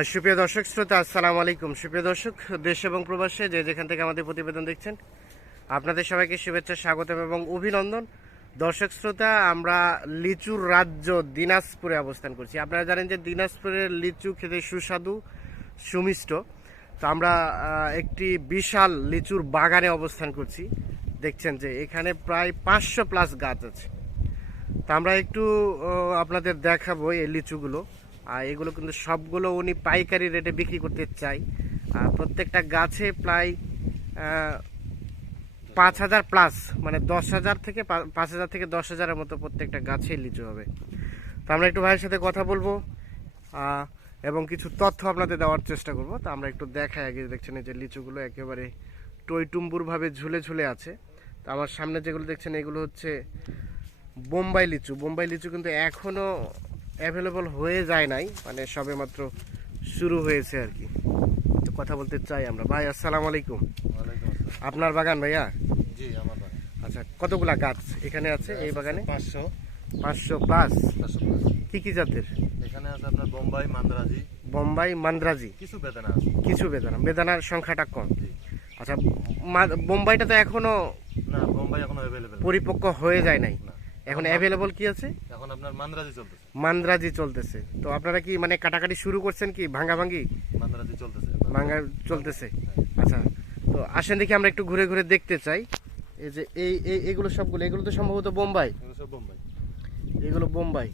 সুপ্রিয় দর্শক, শ্রোতা, আসসালামু আলাইকুম। সুপ্রিয় দর্শক, দেশ এবং প্রবাসে যে যেখান থেকে আমাদের প্রতিবেদন দেখছেন, আপনাদের সবাইকে শুভেচ্ছা, স্বাগতম এবং অভিনন্দন। দর্শক, শ্রোতা, আমরা লিচুর রাজ্য দিনাজপুরে অবস্থান করছি। আপনারা জানেন যে দিনাজপুরের লিচু খেতে সুস্বাদু, সুমিষ্ট। তো আমরা একটি বিশাল লিচুর বাগানে অবস্থান করছি। দেখছেন যে এখানে প্রায় পাঁচশো প্লাস গাছ আছে। তা আমরা একটু আপনাদের দেখাবো এই লিচুগুলো। আর এগুলো কিন্তু সবগুলো উনি পাইকারি রেটে বিক্রি করতে চাই। আর প্রত্যেকটা গাছে প্রায় পাঁচ হাজার প্লাস মানে দশ হাজার থেকে পাঁচ হাজার থেকে দশ হাজারের মতো প্রত্যেকটা গাছেই লিচু হবে। তো আমরা একটু ভাইয়ের সাথে কথা বলব এবং কিছু তথ্য আপনাদের দেওয়ার চেষ্টা করব। তো আমরা একটু দেখাই আগে, দেখছেন এই যে লিচুগুলো একেবারে টইটুম্বুরভাবে ঝুলে ঝুলে আছে। তো আমার সামনে যেগুলো দেখছেন, এগুলো হচ্ছে বোম্বাই লিচু। বোম্বাই লিচু কিন্তু এখনও অ্যাভেলেবল হয়ে যায় নাই মানে সবে মাত্র শুরু হয়েছে আর কি। তো কথা বলতে চাই আমরা। ভাই আসসালামু আলাইকুম। ওয়ালাইকুম আপনার বাগান ভাইয়া? জি আমার বাগান। আচ্ছা কতগুলা গাছ এখানে আছে এই বাগানে? পাঁচশো। পাঁচশো প্লাস। কি কি জাতের? এখানে আছে আপনার বোম্বাই মান্দ্রাজি। বোম্বাই মান্দ্রাজি। কিছু বেদানা আছে। কিছু বেদানা। বেদানার সংখ্যাটা কম। জি। আচ্ছা বোম্বাইটা তো এখনও না বোম্বাই এখনও অ্যাভেলেবেল পরিপক্ক হয়ে যায় নাই। এখন অ্যাভেলেবল কি আছে? এখন আপনার মান্দ্রাজি চলতেছে। মান্দ্রাজি চলতেছে। তো আপনারা কি মানে কাটাকাটি শুরু করছেন কি? ভাঙ্গা ভাঙ্গি মান্দ্রাজি চলতেছে। ভাঙ্গা চলতেছে। আচ্ছা তো আসেন দেখি আমরা একটু ঘুরে ঘুরে দেখতে চাই। এই যে এই এই এগুলো সবগুলো এগুলো তো সম্ভবত বোম্বাই। এগুলো সব বোম্বাই। এগুলো বোম্বাই।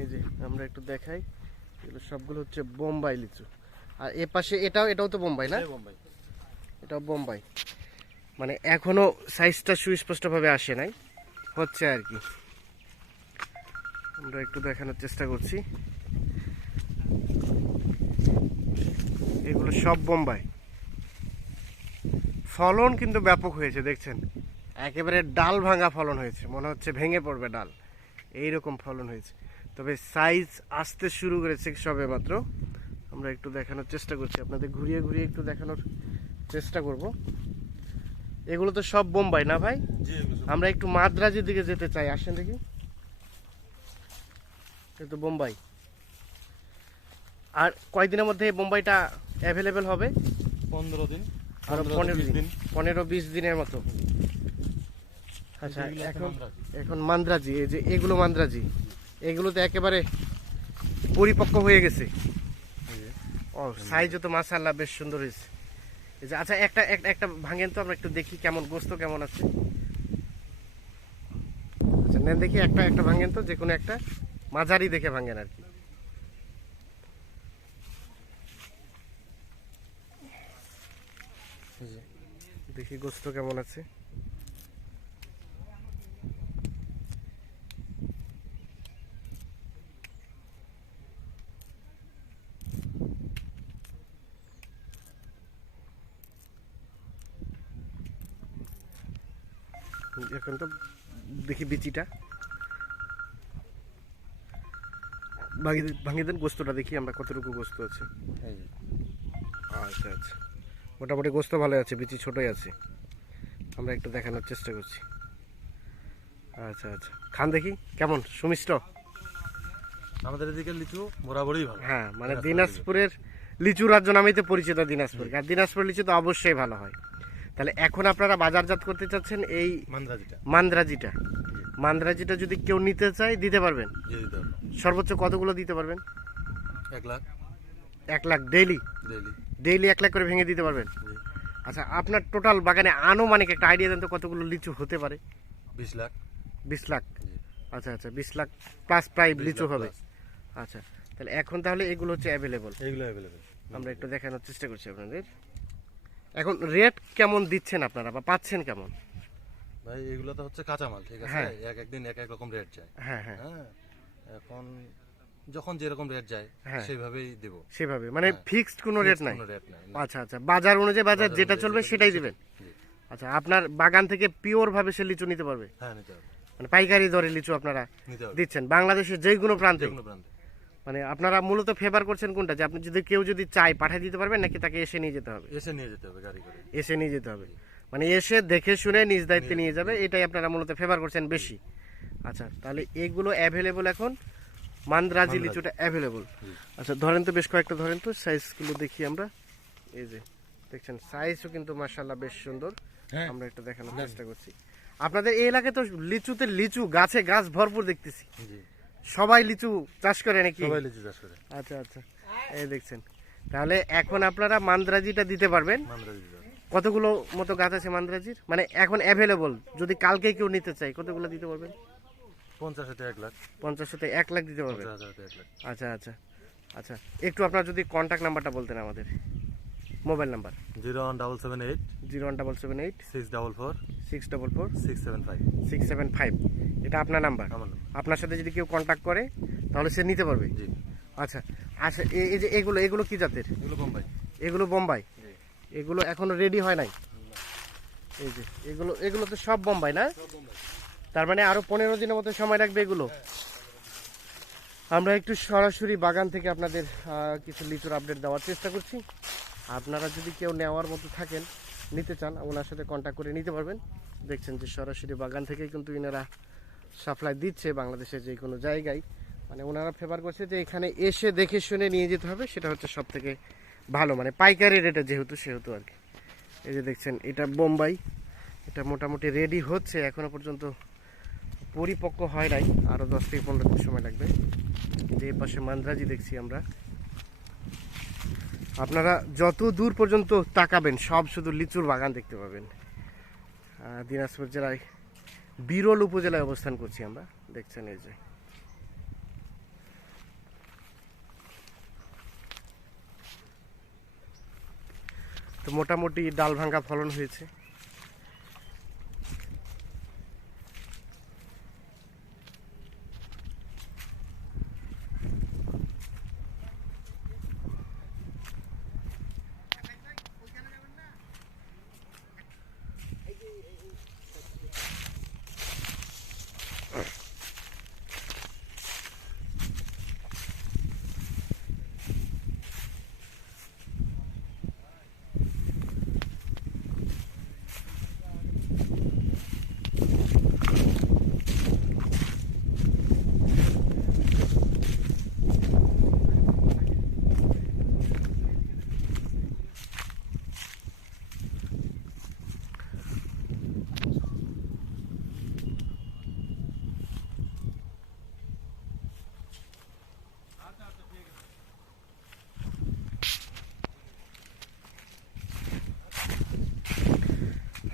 এই যে আমরা একটু দেখাই এগুলো সবগুলো হচ্ছে বোম্বাই লিচু। আর এ পাশে এটাও এটাও তো বোম্বাই না? বোম্বাই। এটাও বোম্বাই। মানে এখনও সাইজটা সুস্পষ্টভাবে আসে নাই। হচ্ছে আর কি। আমরা একটু দেখানোর চেষ্টা করছি। এগুলো সব বোম্বাই। ফলন কিন্তু ব্যাপক হয়েছে, দেখছেন? একেবারে ডাল ভাঙা ফলন হয়েছে, মনে হচ্ছে ভেঙে পড়বে ডাল। এই রকম ফলন হয়েছে। তবে সাইজ আসতে শুরু করেছে সবে মাত্র। আমরা একটু দেখানোর চেষ্টা করছি, আপনাদের ঘুরিয়ে ঘুরিয়ে একটু দেখানোর চেষ্টা করব। এগুলো তো সব বোম্বাই না ভাই? আমরা একটু মাদ্রাজের দিকে যেতে চাই আসেন দেখি। তো বোম্বাই। আর কয়দিনের মধ্যে এই বোম্বাইটা অ্যাভেলেবেল হবে? পনেরো দিন। আরও পনেরো দিন। পনেরো বিশ দিনের মতো। আচ্ছা এখন এখন মান্দ্রাজি এই যে এগুলো মান্দ্রাজি এগুলো তো একেবারে পরিপক্ক হয়ে গেছে। ও সাইজও তো মাশাআল্লাহ বেশ সুন্দর হয়েছে। যে আচ্ছা একটা একটা ভাঙেন তো, আমরা একটু দেখি কেমন গোস্ত কেমন আছে। আচ্ছা নেন দেখি, একটা একটা ভাঙেন তো যে কোনো একটা। মাঝারি দেখে ভাঙেন আর কি। দেখি গোস্ত কেমন আছে। এখন তো দেখি বিচিটা। ভাঙি ভাঙি দেন গোস্তটা দেখি আমরা কতটুকু গোস্ত আছে। আচ্ছা আচ্ছা। মোটামুটি গোস্ত ভালো আছে বিচি ছোটই আছে। আমরা একটু দেখানোর চেষ্টা করছি। আচ্ছা আচ্ছা। খান দেখি কেমন? সুমিষ্ট? আমাদের এদিকে লিচু বরাবরই ভালো। হ্যাঁ মানে দিনাজপুরের দিনাজপুরের লিচু রাজ্য নামেই তো পরিচিত দিনাজপুর আর দিনাজপুর লিচু তো অবশ্যই ভালো হয়। তাহলে এখন আপনারা বাজারজাত করতে চাচ্ছেন এই মান্দ্রাজিটা। মান্দ্রাজিটা। মান্দ্রাজিটা যদি কেউ নিতে চায় দিতে পারবেন। সর্বোচ্চ কতগুলো দিতে পারবেন? এক লাখ। এক লাখ ডেইলি? ডেইলি। ডেইলি এক লাখ করে ভেঙে দিতে পারবেন? আচ্ছা আপনার টোটাল বাগানে আনুমানিক একটা আইডিয়া দেন তো কতগুলো লিচু হতে পারে? বিশ লাখ। বিশ লাখ? আচ্ছা আচ্ছা বিশ লাখ প্লাস প্রায় লিচু হবে। আচ্ছা তাহলে এখন তাহলে এগুলো হচ্ছে অ্যাভেলেবল এগুলো অ্যাভেলেবেল আমরা একটু দেখানোর চেষ্টা করছি আপনাদের। এখন রেট কেমন দিচ্ছেন আপনারা বা পাচ্ছেন কেমন? ভাই এগুলো তো হচ্ছে কাঁচামাল ঠিক আছে? হ্যাঁ। এক একদিন এক এক রকম রেট যায়। হ্যাঁ হ্যাঁ। হ্যাঁ? এখন যখন যেরকম রেট যায় হ্যাঁ। সেইভাবেই দেব। সেভাবে মানে হ্যাঁ। ফিক্সড কোনো রেট নাই? কোনো রেট নাই আচ্ছা আচ্ছা। বাজার অনুযায়ী বাজার বাজার যেটা অনুযায়ী চলবে যেটা সেটাই চলবে দিবেন? জি। আচ্ছা আপনার বাগান থেকে পিওর ভাবে সে লিচু নিতে পারবে? হ্যাঁ নিতে হবে। মানে পাইকারি দরে লিচু আপনারা নিতে হবে। দিচ্ছেন। বাংলাদেশের যে কোনো প্রান্তে? যেকোনো প্রান্তে। মানে আপনারা মূলত ফেভার করছেন কোনটা? যে আপনি যদি কেউ যদি চায় পাঠিয়ে দিতে পারবেন নাকি তাকে এসে নিয়ে যেতে হবে? এসে নিয়ে যেতে হবে গাড়ি করে। এসে নিয়ে যেতে হবে। মানে এসে দেখে শুনে নিজ দায়িত্বে নিয়ে যাবে এটাই আপনারা মূলত ফেভার করছেন বেশি। আচ্ছা তাহলে এগুলো অ্যাভেলেবল এখন। মান্দ্রাজি। লিচুটা অ্যাভেলেবল আচ্ছা ধরেন তো বেশ কয়েকটা ধরেন তো সাইজগুলো দেখি আমরা। এই যে দেখছেন সাইজও কিন্তু মাশাল্লাহ বেশ সুন্দর। হ্যাঁ। আমরা একটু দেখানোর চেষ্টা করছি। আপনাদের এই এলাকায় তো লিচুতে লিচু গাছে গাছ ভরপুর দেখতেছি। জি। সবাই লিচু চাষ করে নাকি? সবাই লিচু চাষ করে। আচ্ছা আচ্ছা। এই দেখছেন। তাহলে এখন আপনারা মান্দ্রাজিটা দিতে পারবেন। কতগুলো মতো গাছ আছে মান্দ্রাজির? মানে এখন অ্যাভেলেবল যদি কালকে কেউ নিতে চাই কতগুলো দিতে পারবেন? পঞ্চাশ হাতে এক লাখ। পঞ্চাশ সাথে এক লাখ দিতে পারবেন? আচ্ছা আচ্ছা। আচ্ছা একটু আপনার যদি কন্ট্যাক্ট নাম্বারটা বলতেন আমাদের। Mobile number? Zero one double seven eight zero one double seven eight six double four six double four six seven five six seven five. এটা আপনার নাম্বার? আপনার সাথে যদি কেউ কন্ট্যাক্ট করে তাহলে সে নিতে পারবে? জি। আচ্ছা আচ্ছা এই যে এগুলো এগুলো কি জাতের? এগুলো বোম্বাই। এগুলো বোম্বাই? এগুলো এখনও রেডি হয় নাই? এই যে এগুলো এগুলো তো সব বোম্বাই না? তার মানে আরও পনেরো দিনের মতো সময় রাখবে এগুলো? আমরা একটু সরাসরি বাগান থেকে আপনাদের কিছু লিচুর আপডেট দেওয়ার চেষ্টা করছি। আপনারা যদি কেউ নেওয়ার মতো থাকেন, নিতে চান, ওনার সাথে কন্ট্যাক্ট করে নিতে পারবেন। দেখছেন যে সরাসরি বাগান থেকেই কিন্তু ইনারা সাপ্লাই দিচ্ছে বাংলাদেশের যে কোনো জায়গায়। মানে ওনারা ফেভার করছে যে এখানে এসে দেখে শুনে নিয়ে যেতে হবে, সেটা হচ্ছে সব থেকে ভালো। মানে পাইকারি রেটে যেহেতু, সেহেতু আর কি। এই যে দেখছেন, এটা বোম্বাই। এটা মোটামুটি রেডি হচ্ছে, এখনও পর্যন্ত পরিপক্ক হয় নাই। আরও দশ থেকে পনেরো দিন সময় লাগবে। যে পাশে মান্দ্রাজি দেখছি আমরা। আপনারা যত দূর পর্যন্ত তাকাবেন, সব শুধু লিচুর বাগান দেখতে পাবেন। দিনাজপুর জেলায় বিরল উপজেলায় অবস্থান করছি আমরা। দেখছেন এই যে। তো মোটামুটি ডাল ভাঙ্গা ফলন হয়েছে।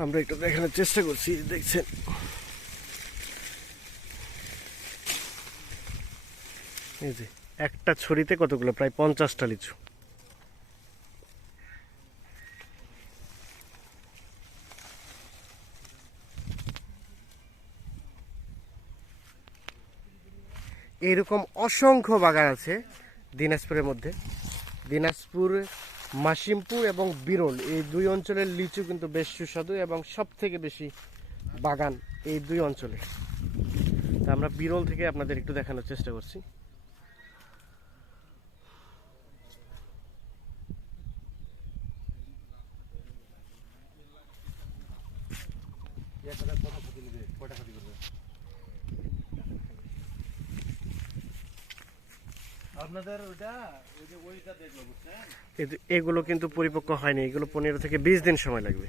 আমরা একটু দেখানোর চেষ্টা করছি, দেখছেন? এই যে, একটা ছড়িতে কতগুলো? প্রায় পঞ্চাশটা লিচু। এরকম অসংখ্য বাগান আছে দিনাজপুরের মধ্যে। দিনাজপুর মাসিমপুর এবং বিরল। এই দুই অঞ্চলের লিচু কিন্তু বেশ সুস্বাদু এবং সব থেকে বেশি বাগান এই দুই অঞ্চলে তা আমরা বিরল থেকে আপনাদের একটু দেখানোর চেষ্টা করছি। এগুলো কিন্তু পরিপক্ক হয়নি এগুলো পনেরো থেকে বিশ দিন সময় লাগবে।